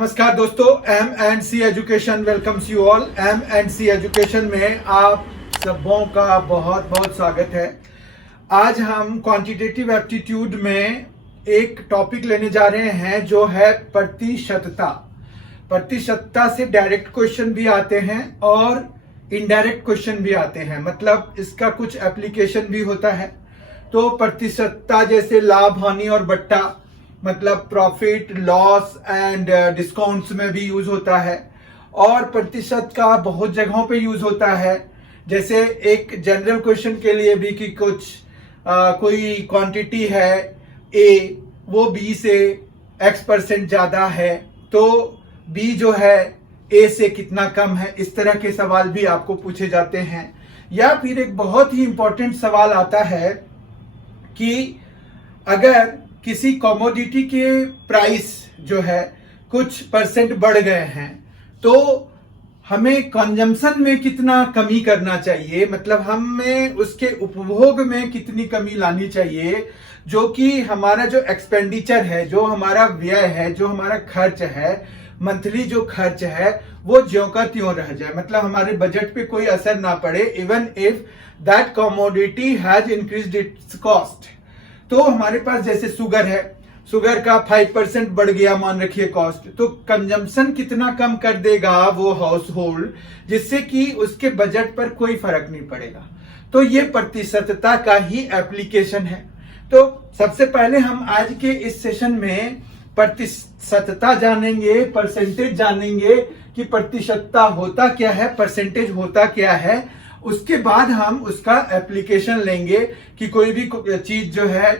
नमस्कार दोस्तों, M&C education welcomes you all. M&C education में आप सबों का बहुत बहुत स्वागत है। आज हम क्वांटिटेटिव एप्टीट्यूड में एक टॉपिक लेने जा रहे हैं जो है प्रतिशतता। प्रतिशतता से डायरेक्ट क्वेश्चन भी आते हैं और इनडायरेक्ट क्वेश्चन भी आते हैं, मतलब इसका कुछ एप्लीकेशन भी होता है। तो प्रतिशतता जैसे लाभ, हानि और बट्टा, मतलब प्रॉफिट, लॉस एंड डिस्काउंट्स में भी यूज होता है। और प्रतिशत का बहुत जगहों पे यूज होता है, जैसे एक जनरल क्वेश्चन के लिए भी कि कोई क्वांटिटी है ए, वो बी से x% ज्यादा है, तो बी जो है ए से कितना कम है। इस तरह के सवाल भी आपको पूछे जाते हैं। या फिर एक बहुत ही इंपॉर्टेंट सवाल आता है कि अगर किसी कमोडिटी के प्राइस जो है कुछ परसेंट बढ़ गए हैं, तो हमें कंजम्पशन में कितना कमी करना चाहिए, मतलब हमें उसके उपभोग में कितनी कमी लानी चाहिए, जो कि हमारा जो एक्सपेंडिचर है, जो हमारा व्यय है, जो हमारा खर्च है, मंथली जो खर्च है, वो ज्यों का त्यों रह जाए, मतलब हमारे बजट पे कोई असर ना पड़े, even if that commodity has increased it's cost. तो हमारे पास जैसे शुगर है, शुगर का 5% बढ़ गया मान रखिए कॉस्ट, तो कंजम्पशन कितना कम कर देगा वो हाउस होल्ड, जिससे कि उसके बजट पर कोई फर्क नहीं पड़ेगा। तो ये प्रतिशतता का ही एप्लीकेशन है। तो सबसे पहले हम आज के इस सेशन में प्रतिशतता जानेंगे, परसेंटेज जानेंगे कि प्रतिशतता होता क्या है, परसेंटेज होता क्या है। उसके बाद हम उसका एप्लीकेशन लेंगे कि कोई भी चीज जो है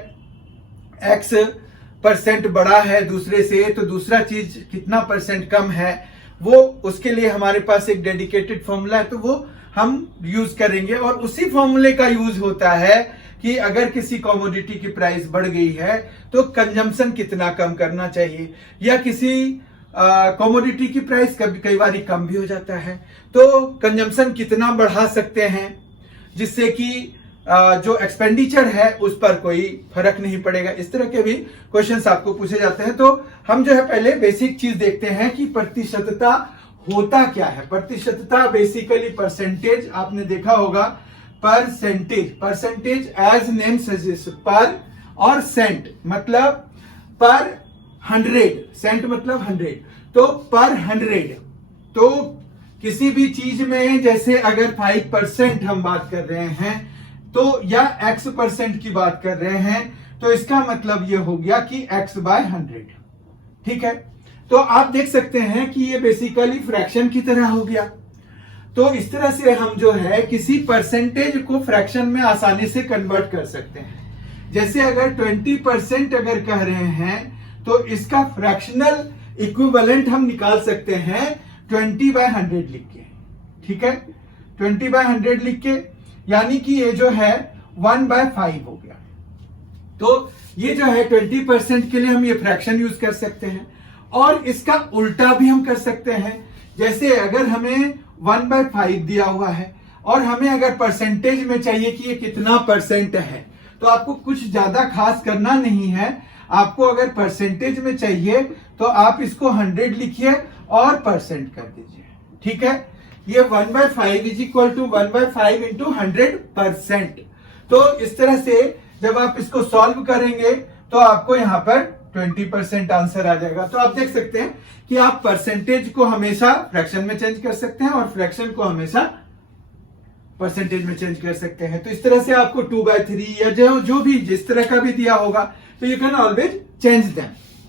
x% बड़ा है दूसरे से, तो दूसरा चीज कितना परसेंट कम है, वो उसके लिए हमारे पास एक डेडिकेटेड फॉर्मूला है, तो वो हम यूज करेंगे। और उसी फॉर्मूले का यूज होता है कि अगर किसी कमोडिटी की प्राइस बढ़ गई है तो कंजम्पशन कितना कम करना चाहिए, या किसी कमोडिटी की प्राइस कई बार कम भी हो जाता है, तो कंजम्पशन कितना बढ़ा सकते हैं जिससे कि जो एक्सपेंडिचर है उस पर कोई फर्क नहीं पड़ेगा। इस तरह के भी क्वेश्चंस आपको पूछे जाते हैं। तो हम जो है पहले बेसिक चीज देखते हैं कि प्रतिशतता होता क्या है। प्रतिशतता बेसिकली परसेंटेज, आपने देखा होगा परसेंटेज एज नेम सजेस्ट, पर और सेंट मतलब पर 100, सेंट मतलब 100, तो पर 100। तो किसी भी चीज में जैसे अगर 5% हम बात कर रहे हैं तो या x% की बात कर रहे हैं, तो इसका मतलब ये हो गया कि x/100। ठीक है, तो आप देख सकते हैं कि ये बेसिकली फ्रैक्शन की तरह हो गया। तो इस तरह से हम जो है किसी परसेंटेज को फ्रैक्शन में आसानी से कन्वर्ट कर सकते हैं। जैसे अगर 20% अगर कह रहे हैं, तो इसका फ्रैक्शनल इक्विवेलेंट हम निकाल सकते हैं 20/100 लिख के। ठीक है, 20/100 लिख के, यानी कि ये जो है 1/5 हो गया। तो ये जो है 20% के लिए हम ये फ्रैक्शन यूज कर सकते हैं। और इसका उल्टा भी हम कर सकते हैं। जैसे अगर हमें 1/5 दिया हुआ है और हमें अगर परसेंटेज में चाहिए कि ये कितना परसेंट है, तो आपको कुछ ज्यादा खास करना नहीं है। आपको अगर परसेंटेज में चाहिए तो आप इसको 100 लिखिए और परसेंट कर दीजिए। ठीक है, ये 1/5 इज इक्वल टू 1/5 इंटू 100%। तो इस तरह से जब आप इसको सॉल्व करेंगे तो आपको यहां पर 20% आंसर आ जाएगा। तो आप देख सकते हैं कि आप परसेंटेज को हमेशा फ्रैक्शन में चेंज कर सकते हैं और फ्रैक्शन को हमेशा परसेंटेज में चेंज कर सकते हैं। तो इस तरह से आपको 2/3 या जो भी जिस तरह का भी दिया होगा, तो you can always change them.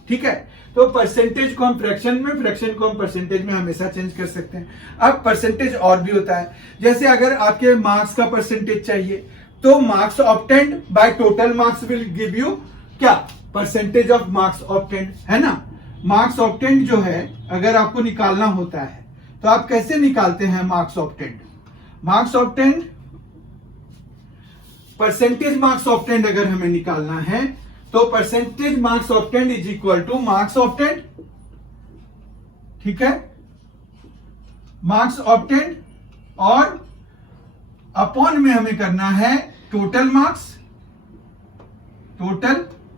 ठीक है, तो परसेंटेज को हम फ्रैक्शन में, फ्रैक्शन को हम परसेंटेज में हमेशा चेंज कर सकते हैं। अब परसेंटेज और भी होता है, जैसे अगर आपके मार्क्स का परसेंटेज चाहिए, तो marks obtained by total marks will give you क्या, परसेंटेज ऑफ मार्क्स ऑब्टेन्ड, है ना। मार्क्स ऑब्टेन्ड जो है अगर आपको निकालना होता है, तो आप कैसे निकालते हैं marks obtained? Marks obtained, percentage marks obtained अगर हमें निकालना है, तो percentage marks obtained is equal two marks obtained. ठीक है, मार्क्स ऑब्टेन्ड और अपॉन में हमें करना है टोटल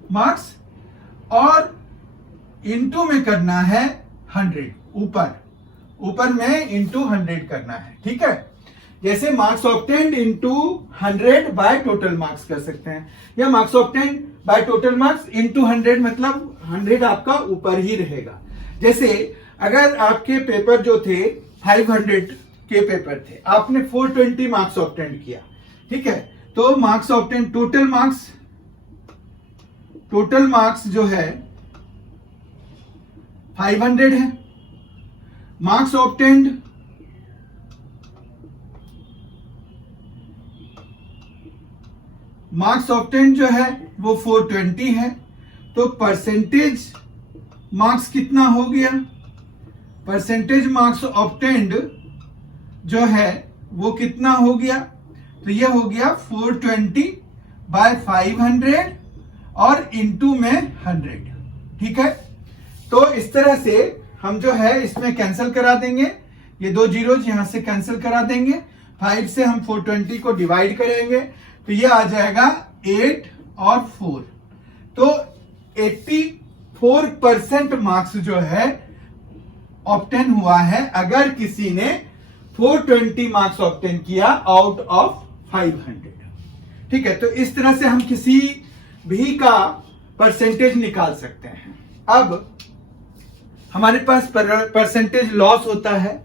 मार्क्स, और इनटू में करना है 100, ऊपर में इंटू 100 करना है, ठीक है। जैसे marks obtained into 100 by total marks कर सकते हैं, या marks obtained by total marks into 100, मतलब 100 आपका ऊपर ही रहेगा। जैसे अगर आपके पेपर जो थे 500 के पेपर थे, आपने 420 मार्क्स ऑब्टेन्ड किया, ठीक है, तो मार्क्स ऑब्टेन्ड टोटल मार्क्स जो है 500 है, मार्क्स ऑब्टेन्ड जो है वो 420 है, तो परसेंटेज मार्क्स कितना हो गया, परसेंटेज मार्क्स ऑब्टेन्ड जो है वो कितना हो गया, तो ये हो गया 420 बाय 500 और इंटू में 100, ठीक है। तो इस तरह से हम जो है इसमें कैंसिल करा देंगे, ये 2 जीरोज यहां से कैंसिल करा देंगे, 5 से हम 420 को डिवाइड करेंगे तो ये आ जाएगा 8 और 4, तो 84% मार्क्स जो है ऑब्टेन हुआ है अगर किसी ने 420 मार्क्स ऑब्टेन किया आउट ऑफ 500, ठीक है। तो इस तरह से हम किसी भी का परसेंटेज निकाल सकते हैं। अब हमारे पास परसेंटेज लॉस होता है,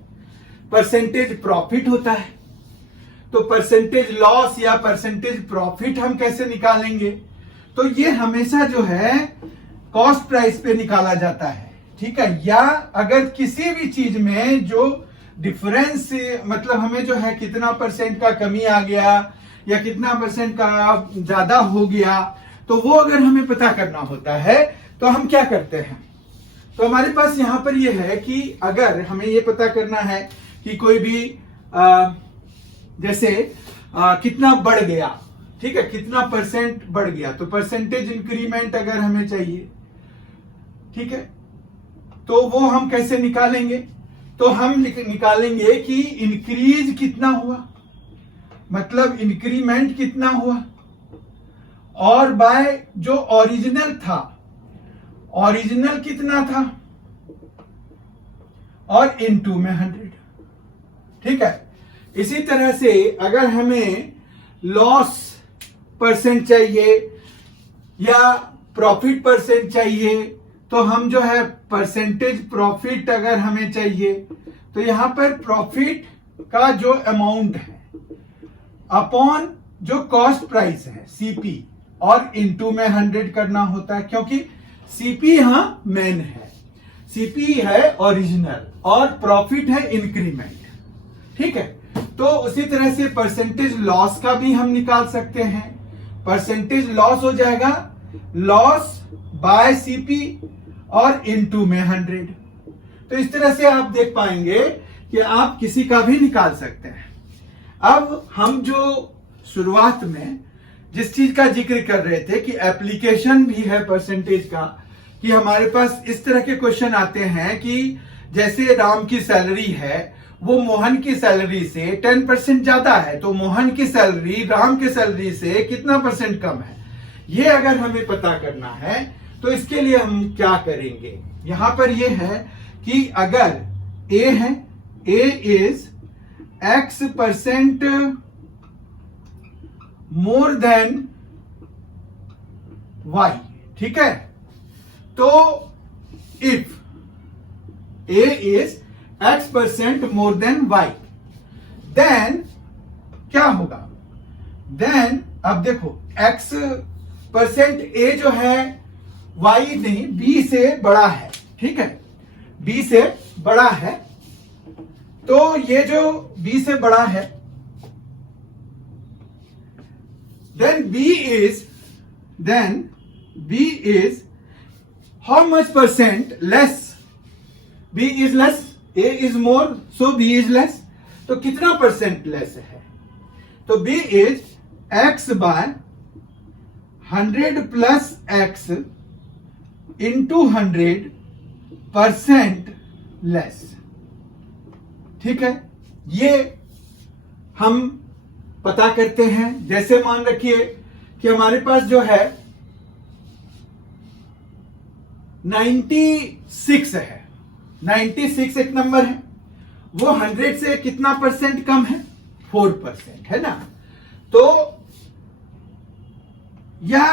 परसेंटेज प्रॉफिट होता है, तो परसेंटेज लॉस या परसेंटेज प्रॉफिट हम कैसे निकालेंगे, तो ये हमेशा जो है कॉस्ट प्राइस पे निकाला जाता है, ठीक है। या अगर किसी भी चीज में जो डिफरेंस, मतलब हमें जो है कितना परसेंट का कमी आ गया या कितना परसेंट का ज्यादा हो गया, तो वो अगर हमें पता करना होता है तो हम क्या करते हैं, तो हमारे पास यहां पर ये है कि अगर हमें ये पता करना है कि कोई भी जैसे कितना बढ़ गया, ठीक है, कितना परसेंट बढ़ गया, तो परसेंटेज इंक्रीमेंट अगर हमें चाहिए, ठीक है, तो वो हम कैसे निकालेंगे, तो हम निकालेंगे कि इंक्रीज कितना हुआ, मतलब इंक्रीमेंट कितना हुआ, और बाय जो ओरिजिनल था, ओरिजिनल कितना था, और इनटू में 100, ठीक है। इसी तरह से अगर हमें लॉस परसेंट चाहिए या प्रॉफिट परसेंट चाहिए, तो हम जो है परसेंटेज प्रॉफिट अगर हमें चाहिए, तो यहां पर प्रॉफिट का जो अमाउंट है अपॉन जो कॉस्ट प्राइस है सीपी, और इनटू में 100 करना होता है, क्योंकि सीपी यहां मेन है, सीपी है ओरिजिनल और प्रॉफिट है इंक्रीमेंट, ठीक है। तो उसी तरह से परसेंटेज लॉस का भी हम निकाल सकते हैं, परसेंटेज लॉस हो जाएगा लॉस बाय सीपी और इनटू में 100। तो इस तरह से आप देख पाएंगे कि आप किसी का भी निकाल सकते हैं। अब हम जो शुरुआत में जिस चीज का जिक्र कर रहे थे कि एप्लीकेशन भी है परसेंटेज का, कि हमारे पास इस तरह के क्वेश्चन आते हैं कि जैसे राम की सैलरी है वो मोहन की सैलरी से 10% ज्यादा है, तो मोहन की सैलरी राम की सैलरी से कितना परसेंट कम है, ये अगर हमें पता करना है तो इसके लिए हम क्या करेंगे, यहां पर ये है कि अगर ए है, A is X% more than Y, ठीक है, तो if A is X% more than Y, then क्या होगा, देन अब देखो X% A जो है Y नहीं B से बड़ा है, ठीक है, B से बड़ा है, तो ये जो B से बड़ा है, then B is how much percent less, B is less, A is more, so B is less, तो कितना परसेंट लेस है, तो B is X by 100 plus X into 100% less, ठीक है। ये हम पता करते हैं, जैसे मान रखिए कि हमारे पास जो है 96 है, 96 एक नंबर है, वो 100 से कितना परसेंट कम है? 4%, है ना। तो यह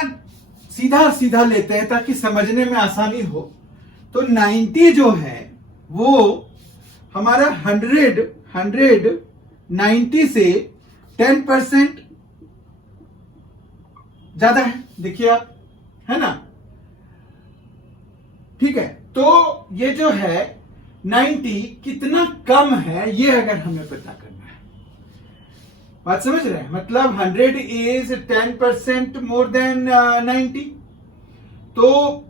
सीधा सीधा लेते हैं ताकि समझने में आसानी हो। तो 90 जो है वो हमारा 100 90 से 10% ज्यादा है, देखिए आप, है ना। ठीक है, तो ये जो है 90 कितना कम है, ये अगर हमें पता करना है, बात समझ रहे हैं? मतलब 100 इज 10% मोर देन 90। तो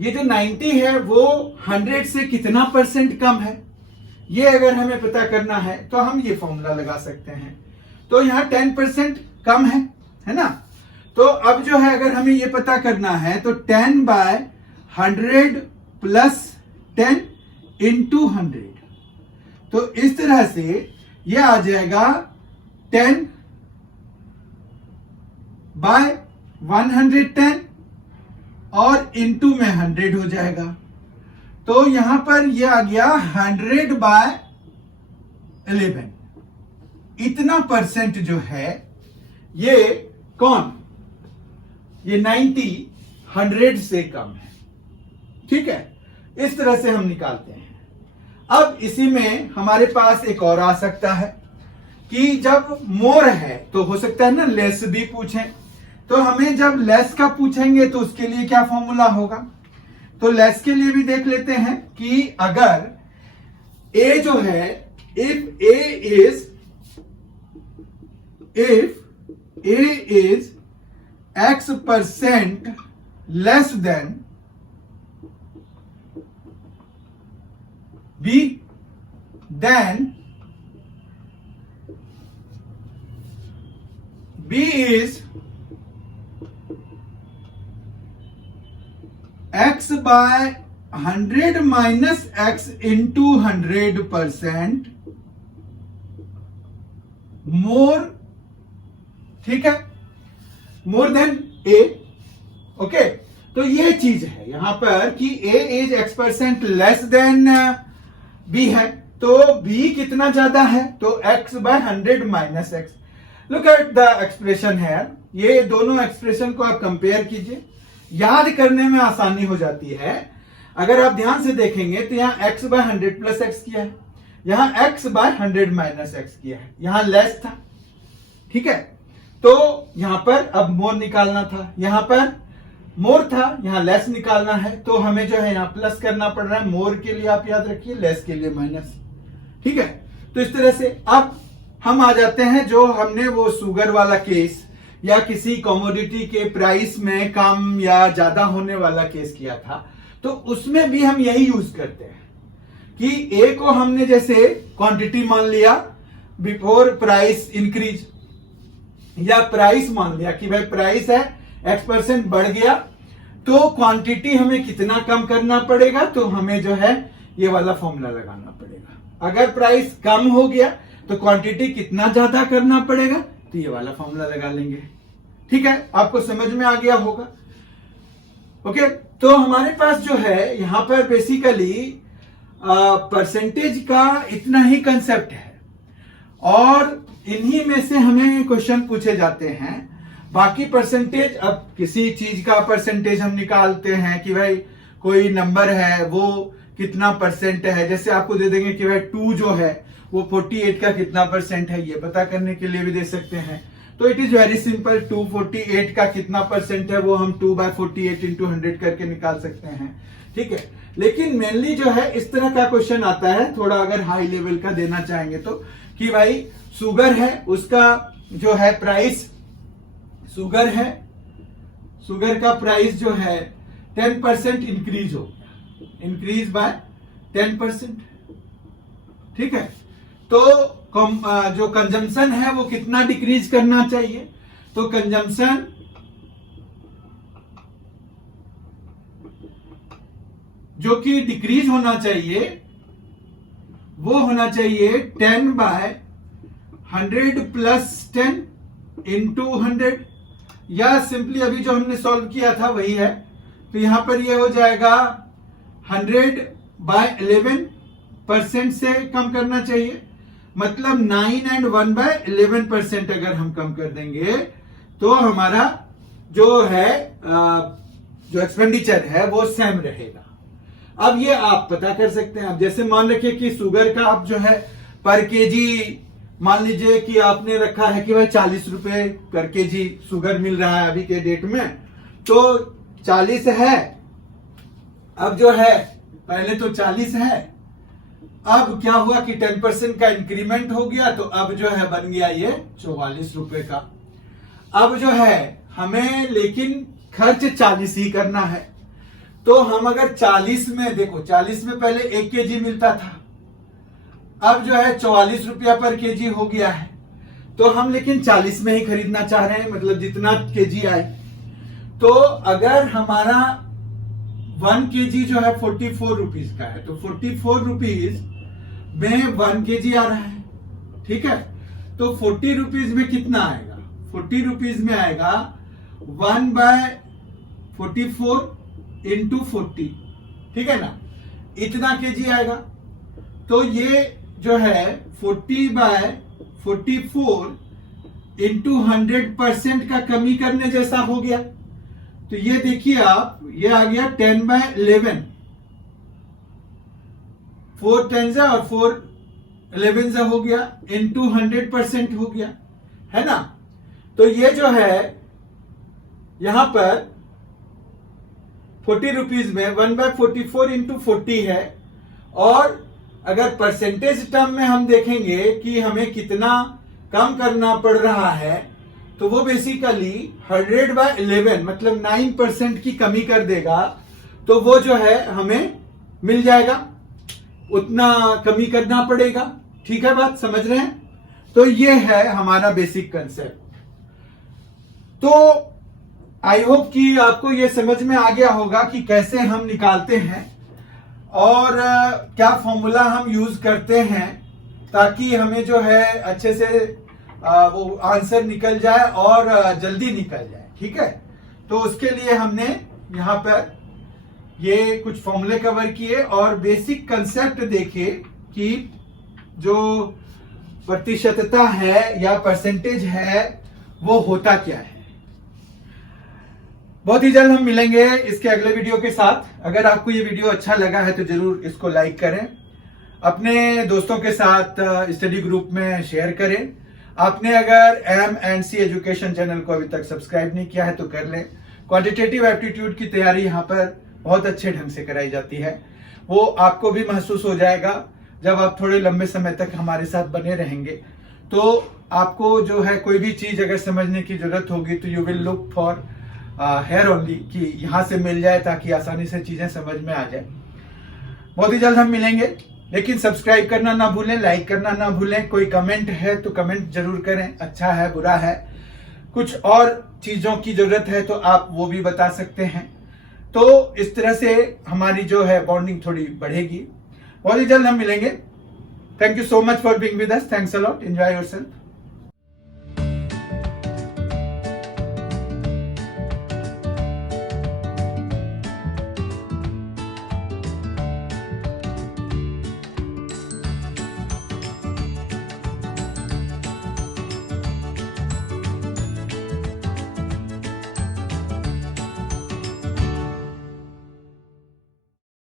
ये जो 90 है वो 100 से कितना परसेंट कम है, ये अगर हमें पता करना है तो हम ये फॉर्मूला लगा सकते हैं। तो यहां 10% कम है ना। तो अब जो है अगर हमें ये पता करना है तो 10/100 प्लस 10 इंटू 100, तो इस तरह से ये आ जाएगा 10/110 और इंटू में 100 हो जाएगा। तो यहां पर ये आ गया 100/11। इतना परसेंट जो है ये कौन, ये 90 100 से कम है। ठीक है, इस तरह से हम निकालते हैं। अब इसी में हमारे पास एक और आ सकता है कि जब मोर है तो हो सकता है ना लेस भी पूछें, तो हमें जब लेस का पूछेंगे तो उसके लिए क्या फॉर्मूला होगा। तो लेस के लिए भी देख लेते हैं कि अगर ए जो है, if A is X% less than B, then B is X/100 minus X into 100% more, ठीक है, मोर देन ए। ओके, तो ये चीज है यहां पर कि A is X% less than B है, तो बी कितना ज्यादा है, तो X/100 minus x. Look at the expression है, ये दोनों एक्सप्रेशन को आप कंपेयर कीजिए, याद करने में आसानी हो जाती है। अगर आप ध्यान से देखेंगे तो यहां X/100 प्लस एक्स किया है, यहां X/100 माइनस एक्स किया है, यहां लेस था। ठीक है, तो यहां पर अब मोर निकालना था, यहां पर मोर था, यहां लेस निकालना है, तो हमें जो है यहां प्लस करना पड़ रहा है। मोर के लिए आप याद रखिए, लेस के लिए माइनस। ठीक है, तो इस तरह से अब हम आ जाते हैं जो हमने वो शुगर वाला केस या किसी कमोडिटी के प्राइस में कम या ज्यादा होने वाला केस किया था, तो उसमें भी हम यही यूज करते हैं कि ए को हमने जैसे क्वांटिटी मान लिया बिफोर प्राइस इंक्रीज, या प्राइस मान लिया कि भाई प्राइस है X% बढ़ गया तो क्वांटिटी हमें कितना कम करना पड़ेगा, तो हमें जो है ये वाला फॉर्मूला लगाना पड़ेगा। अगर प्राइस कम हो गया तो क्वांटिटी कितना ज्यादा करना पड़ेगा, तो ये वाला फॉर्मूला लगा लेंगे। ठीक है, आपको समझ में आ गया होगा। ओके, तो हमारे पास जो है यहां पर बेसिकली परसेंटेज का इतना ही कंसेप्ट है और इन्हीं में से हमें क्वेश्चन पूछे जाते हैं। बाकी परसेंटेज, अब किसी चीज का परसेंटेज हम निकालते हैं कि भाई कोई नंबर है वो कितना परसेंट है, जैसे आपको दे देंगे कि भाई 2 जो है वो 48 का कितना परसेंट है, ये पता करने के लिए भी दे सकते हैं। तो इट इज वेरी सिंपल, 248 का कितना परसेंट है वो हम 2/48 इंटू 100 करके निकाल सकते हैं। ठीक है, लेकिन मेनली जो है इस तरह का क्वेश्चन आता है, थोड़ा अगर हाई लेवल का देना चाहेंगे तो, कि भाई शुगर है, उसका जो है प्राइस, शुगर है, शुगर का प्राइस जो है 10% इंक्रीज हो गया, इंक्रीज बाय 10%। ठीक है, तो जो कंजम्पशन है वो कितना डिक्रीज करना चाहिए, तो कंजम्पशन जो कि डिक्रीज होना चाहिए वो होना चाहिए 10/100 प्लस 10 इंटू 100, या सिंपली अभी जो हमने सॉल्व किया था वही है। तो यहां पर ये हो जाएगा 100/11% से कम करना चाहिए। मतलब 9 and 1/11% अगर हम कम कर देंगे तो हमारा जो है जो एक्सपेंडिचर है वो सेम रहेगा। अब ये आप पता कर सकते हैं। अब जैसे मान रखिए कि शुगर का आप जो है पर केजी मान लीजिए कि आपने रखा है कि भाई 40 रुपए पर केजी शुगर मिल रहा है अभी के डेट में, तो 40 है। अब जो है पहले तो 40 है, अब क्या हुआ कि 10% का इंक्रीमेंट हो गया, तो अब जो है बन गया ये 44 रुपए का। अब जो है हमें लेकिन खर्च 40 ही करना है। तो हम अगर 40 में देखो, 40 में पहले 1 केजी मिलता था, अब जो है 44 रुपया पर केजी हो गया है। तो हम लेकिन 40 में ही खरीदना चाह रहे हैं, मतलब जितना केजी आए। तो अगर हमारा 1 केजी जो है 44 रुपीज का है, तो 44 रुपीज में 1 केजी आ रहा है, ठीक है। तो 40 रुपीज में कितना आएगा? 40 रुपीज में आएगा 1/44 इंटू 40, ठीक है ना, इतना केजी आएगा। तो ये जो है 40/44 इंटू 100% का कमी करने जैसा हो गया। तो ये देखिए आप, ये आ गया 10/11, 4 10 और 4 11 हो गया, इंटू 100% हो गया, है ना। तो ये जो है यहां पर 40 रुपीज में 1/44 इंटू 40 है। और अगर परसेंटेज टर्म में हम देखेंगे कि हमें कितना कम करना पड़ रहा है, तो वो बेसिकली 100/11 मतलब 9% की कमी कर देगा। तो वो जो है हमें मिल जाएगा, उतना कमी करना पड़ेगा। ठीक है, बात समझ रहे हैं? तो ये है हमारा बेसिक कंसेप्ट। तो आई होप कि आपको ये समझ में आ गया होगा कि कैसे हम निकालते हैं और क्या फॉर्मूला हम यूज करते हैं, ताकि हमें जो है अच्छे से वो आंसर निकल जाए और जल्दी निकल जाए। ठीक है, तो उसके लिए हमने यहाँ पर ये कुछ फॉर्मूले कवर किए और बेसिक कंसेप्ट देखे कि जो प्रतिशतता है या परसेंटेज है वो होता क्या है। बहुत ही जल्द हम मिलेंगे इसके अगले वीडियो के साथ। अगर आपको ये वीडियो अच्छा लगा है तो जरूर इसको लाइक करें, अपने दोस्तों के साथ स्टडी ग्रुप में शेयर करें। आपने अगर M&C एजुकेशन चैनल को अभी तक सब्सक्राइब नहीं किया है तो कर लें। क्वांटिटेटिव एप्टीट्यूड की तैयारी यहाँ पर बहुत अच्छे ढंग से कराई जाती है। वो आपको भी महसूस हो जाएगा जब आप थोड़े लंबे समय तक हमारे साथ बने रहेंगे। तो आपको जो है कोई भी चीज अगर समझने की जरूरत होगी तो you will look for here only, कि यहाँ से मिल जाए ताकि आसानी से चीजें समझ में आ जाए। बहुत ही जल्द हम मिलेंगे, लेकिन सब्सक्राइब करना ना भूलें, लाइक करना ना भूलें। कोई कमेंट है तो कमेंट जरूर करें, अच्छा है बुरा है, कुछ और चीजों की जरूरत है तो आप वो भी बता सकते हैं। तो इस तरह से हमारी जो है बॉन्डिंग थोड़ी बढ़ेगी। बहुत ही जल्द हम मिलेंगे। Thank you so much for being with us. Thanks a lot. Enjoy yourself.